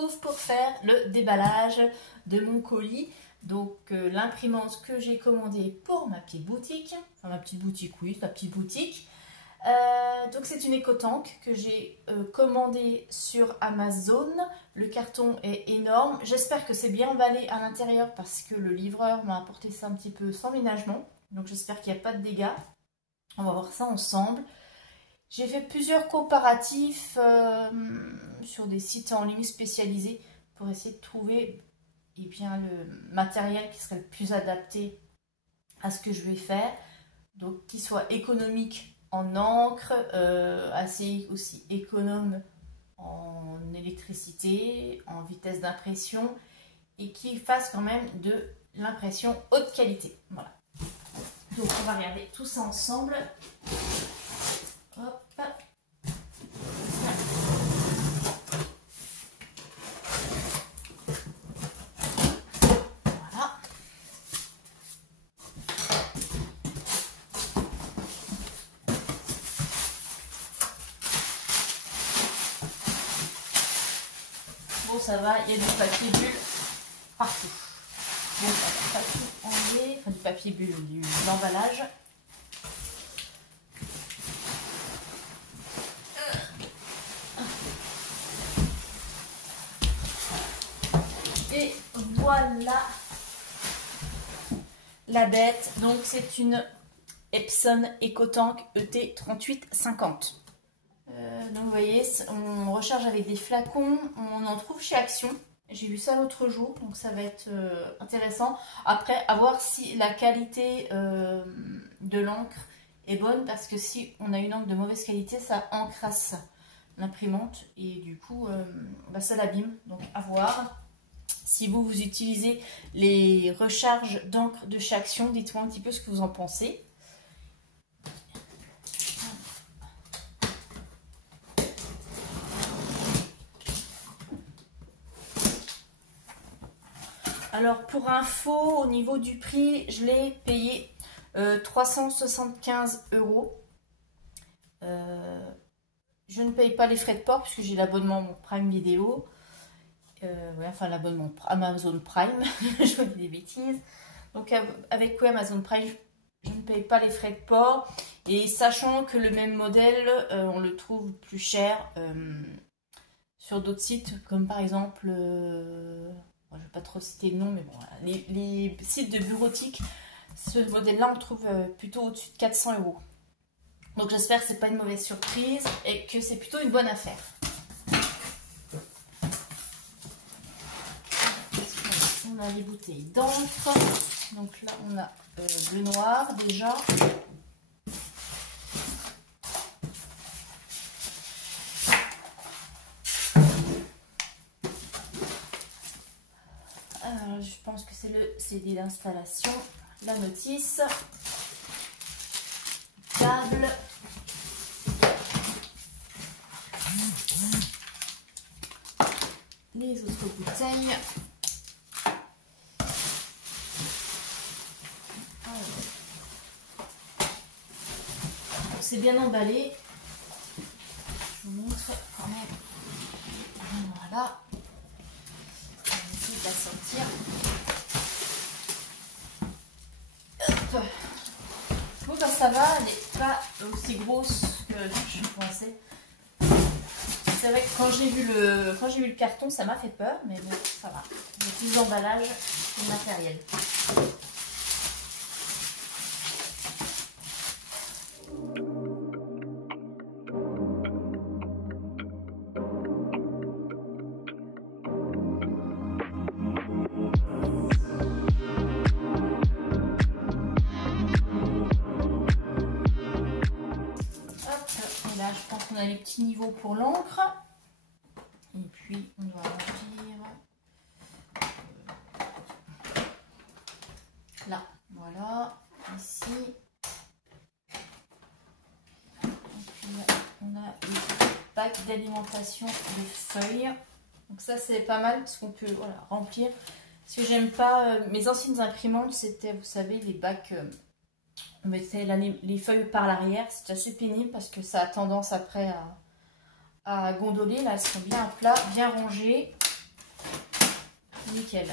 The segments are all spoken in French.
retrouve pour faire le déballage de mon colis. Donc l'imprimante que j'ai commandée pour ma petite boutique, enfin ma petite boutique, oui, ma petite boutique. Donc c'est une éco-tank que j'ai commandée sur Amazon. Le carton est énorme. J'espère que c'est bien emballé à l'intérieur parce que le livreur m'a apporté ça un petit peu sans ménagement. Donc j'espère qu'il n'y a pas de dégâts. On va voir ça ensemble. J'ai fait plusieurs comparatifs sur des sites en ligne spécialisés pour essayer de trouver bien, le matériel qui serait le plus adapté à ce que je vais faire. Donc qui soit économique en encre, assez aussi économe en électricité, en vitesse d'impression et qui fasse quand même de l'impression haute qualité. Voilà. Donc on va regarder tout ça ensemble. Hop. Voilà. Bon, ça va, il y a du papier bulle partout. Bon, ça va pas tout enlever, enfin du papier bulle, de l'emballage. Et voilà la bête. Donc c'est une Epson EcoTank ET3850. Donc vous voyez, on recharge avec des flacons, on en trouve chez Action. J'ai vu ça l'autre jour, donc ça va être intéressant. Après, à voir si la qualité de l'encre est bonne, parce que si on a une encre de mauvaise qualité, ça encrasse l'imprimante et du coup, ça l'abîme. Donc à voir. Si vous utilisez les recharges d'encre de chez Action, dites-moi un petit peu ce que vous en pensez. Alors pour info, au niveau du prix, je l'ai payé 375 €. Je ne paye pas les frais de port puisque j'ai l'abonnement Prime Vidéo. Ouais, enfin l'abonnement Amazon Prime, je vous dis des bêtises. Donc avec Amazon Prime, je ne paye pas les frais de port. Et sachant que le même modèle, on le trouve plus cher sur d'autres sites, comme par exemple, je ne vais pas trop citer le nom, mais bon, les sites de bureautique, ce modèle-là, on le trouve plutôt au-dessus de 400 €. Donc j'espère que ce n'est pas une mauvaise surprise et que c'est plutôt une bonne affaire. On a les bouteilles d'encre. Donc là, on a le noir déjà. Alors, je pense que c'est le CD d'installation, la notice, câble, les autres bouteilles. C'est bien emballé. Je vous montre quand même. Voilà. On va essayer de la sortir. Hop. Bon, bah ça va, elle n'est pas aussi grosse que je pensais. C'est vrai que quand j'ai vu le carton, ça m'a fait peur, mais bon, ça va. Il y a plus d'emballage que de matériel. Je pense qu'on a les petits niveaux pour l'encre. Et puis on va remplir là, voilà, ici. Et puis là, on a les packs d'alimentation de feuilles. Donc ça c'est pas mal parce qu'on peut remplir. Ce que j'aime pas, mes anciennes imprimantes, c'était, vous savez, les bacs. On mettait les feuilles par l'arrière, c'est assez pénible parce que ça a tendance après à gondoler. Là, elles sont bien à plat, bien rangées. Nickel.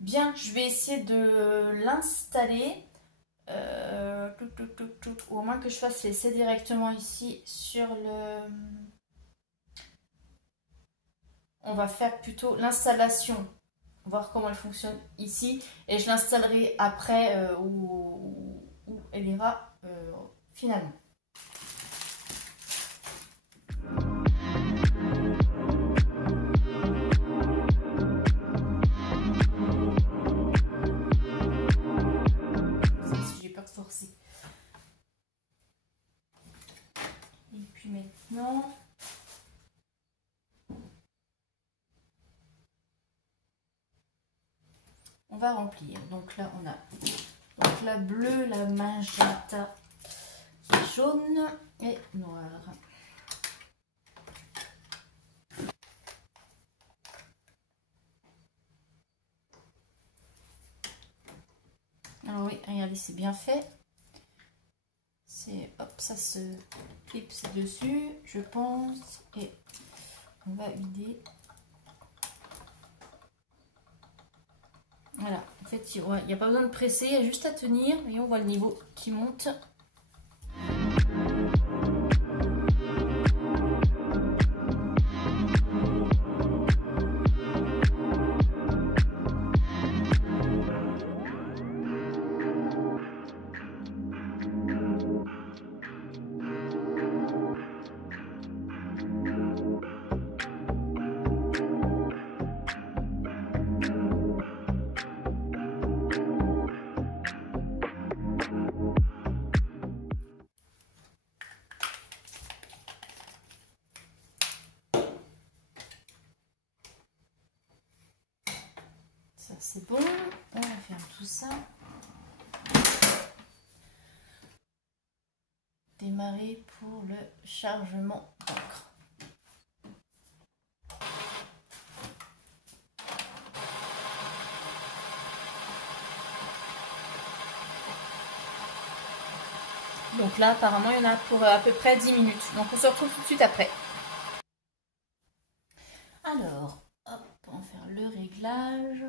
Bien, je vais essayer de l'installer. Ou au moins que je fasse l'essai directement ici sur le... On va faire plutôt l'installation, voir comment elle fonctionne ici. Et je l'installerai après où elle ira finalement. J'ai peur de forcer. Et puis maintenant... on va remplir. Donc là, on a donc la bleue, la magenta, jaune et noir. Alors oui, regardez, c'est bien fait. C'est hop, ça se clipse dessus, je pense, et on va vider. Voilà, en fait, il n'y a pas besoin de presser, il y a juste à tenir et on voit le niveau qui monte. Ça c'est bon, on va faire tout ça. Démarrer pour le chargement d'encre. Donc là apparemment il y en a pour à peu près 10 minutes. Donc on se retrouve tout de suite après. Alors, hop, on va faire le réglage.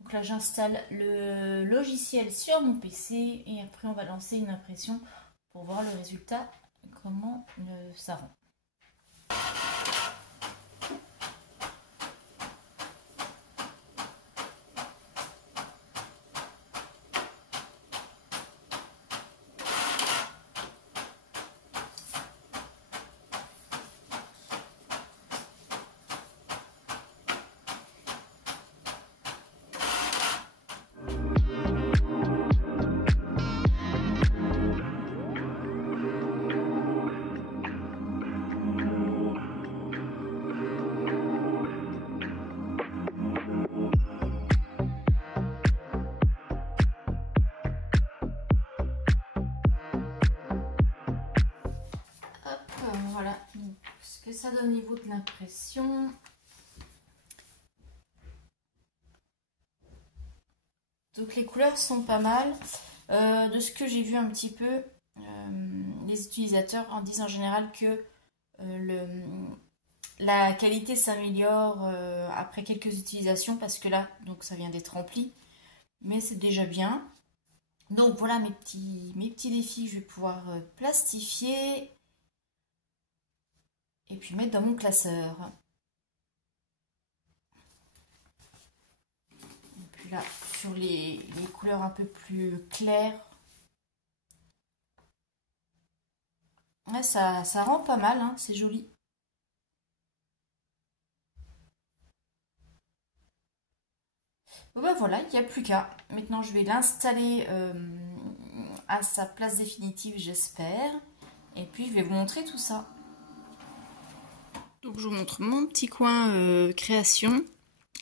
Donc là j'installe le logiciel sur mon PC et après on va lancer une impression pour voir le résultat, comment ça rend. Voilà ce que ça donne au niveau de l'impression. Donc les couleurs sont pas mal. De ce que j'ai vu un petit peu, les utilisateurs en disent en général que la qualité s'améliore après quelques utilisations parce que là, donc ça vient d'être rempli, mais c'est déjà bien. Donc voilà mes petits défis que je vais pouvoir plastifier et puis mettre dans mon classeur. Et puis là, sur les couleurs un peu plus claires, ouais, ça rend pas mal, hein, c'est joli. Bon bah voilà, il n'y a plus qu'à. Maintenant, je vais l'installer à sa place définitive, j'espère. Et puis, je vais vous montrer tout ça. Donc, je vous montre mon petit coin création.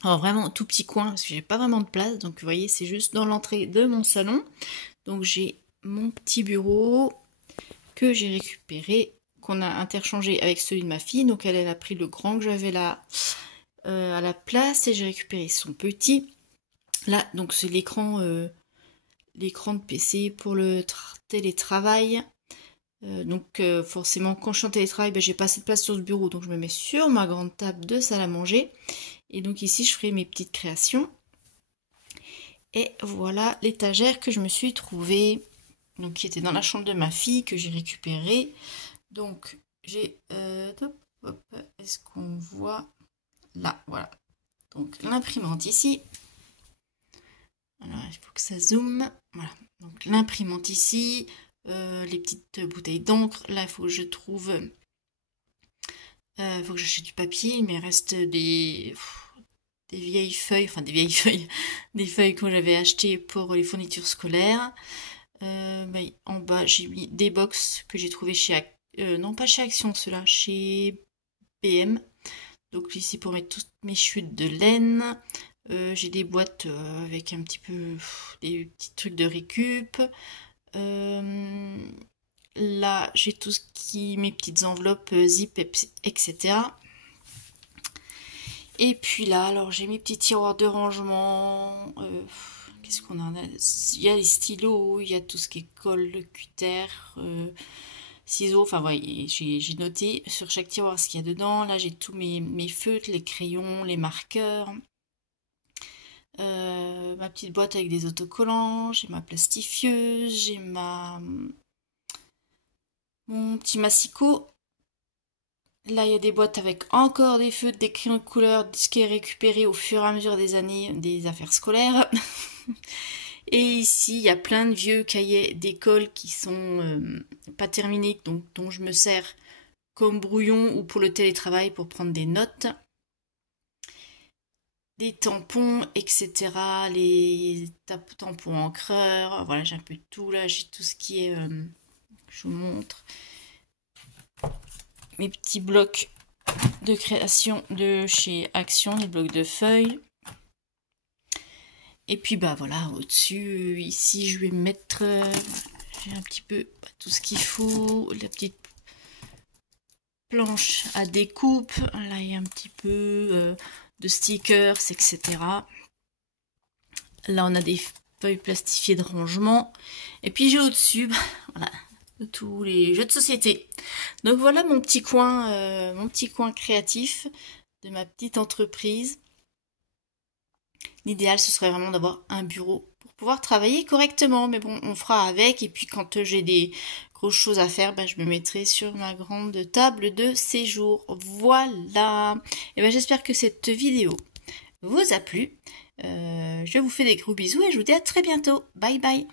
Alors, vraiment, tout petit coin, parce que j'ai pas vraiment de place. Donc, vous voyez, c'est juste dans l'entrée de mon salon. Donc, j'ai mon petit bureau que j'ai récupéré, qu'on a interchangé avec celui de ma fille. Donc, elle a pris le grand que j'avais là à la place et j'ai récupéré son petit. Là, donc c'est l'écran de PC pour le télétravail. Donc forcément, quand je suis en télétravail, ben, j'ai pas assez de place sur ce bureau, donc je me mets sur ma grande table de salle à manger. Et donc ici, je ferai mes petites créations. Et voilà l'étagère que je me suis trouvée, donc qui était dans la chambre de ma fille, que j'ai récupérée. Donc j'ai... est-ce qu'on voit là? Voilà. Donc l'imprimante ici. Alors, il faut que ça zoome. Voilà. Donc, l'imprimante ici. Les petites bouteilles d'encre. Là, il faut que je trouve... Il faut que j'achète du papier. Il me reste des vieilles feuilles. Enfin, des vieilles feuilles. Des feuilles que j'avais achetées pour les fournitures scolaires. En bas, j'ai mis des box que j'ai trouvé chez... non, pas chez Action, ceux-là. Chez BM. Donc, ici, pour mettre toutes mes chutes de laine. J'ai des boîtes avec un petit peu des petits trucs de récup. Là, j'ai tout ce qui... mes petites enveloppes zip, etc. Et puis là, alors j'ai mes petits tiroirs de rangement. Qu'est-ce qu'on en a? Il y a les stylos, il y a tout ce qui est colle, cutter, ciseaux. Enfin, voyez, j'ai noté sur chaque tiroir ce qu'il y a dedans. Là, j'ai tous mes feutres, les crayons, les marqueurs. Ma petite boîte avec des autocollants, j'ai ma plastifieuse, j'ai mon petit massicot. Là, il y a des boîtes avec encore des feutres, des crayons de couleur, ce qui est récupéré au fur et à mesure des années des affaires scolaires. Et ici, il y a plein de vieux cahiers d'école qui sont pas terminés, donc dont je me sers comme brouillon ou pour le télétravail pour prendre des notes. Des tampons, etc. Les tampons encreurs. Voilà, j'ai un peu de tout là. J'ai tout ce qui est... je vous montre. Mes petits blocs de création de chez Action, les blocs de feuilles. Et puis bah voilà, au-dessus, ici, je vais mettre... j'ai un petit peu tout ce qu'il faut. La petite planche à découpe. Là, il y a un petit peu... de stickers, etc. Là, on a des feuilles plastifiées de rangement. Et puis, j'ai au-dessus, voilà, tous les jeux de société. Donc, voilà mon petit coin créatif de ma petite entreprise. L'idéal, ce serait vraiment d'avoir un bureau pour pouvoir travailler correctement. Mais bon, on fera avec. Et puis, quand j'ai des grosses choses à faire, je me mettrai sur ma grande table de séjour. Voilà. Et j'espère que cette vidéo vous a plu. Je vous fais des gros bisous et je vous dis à très bientôt. Bye bye.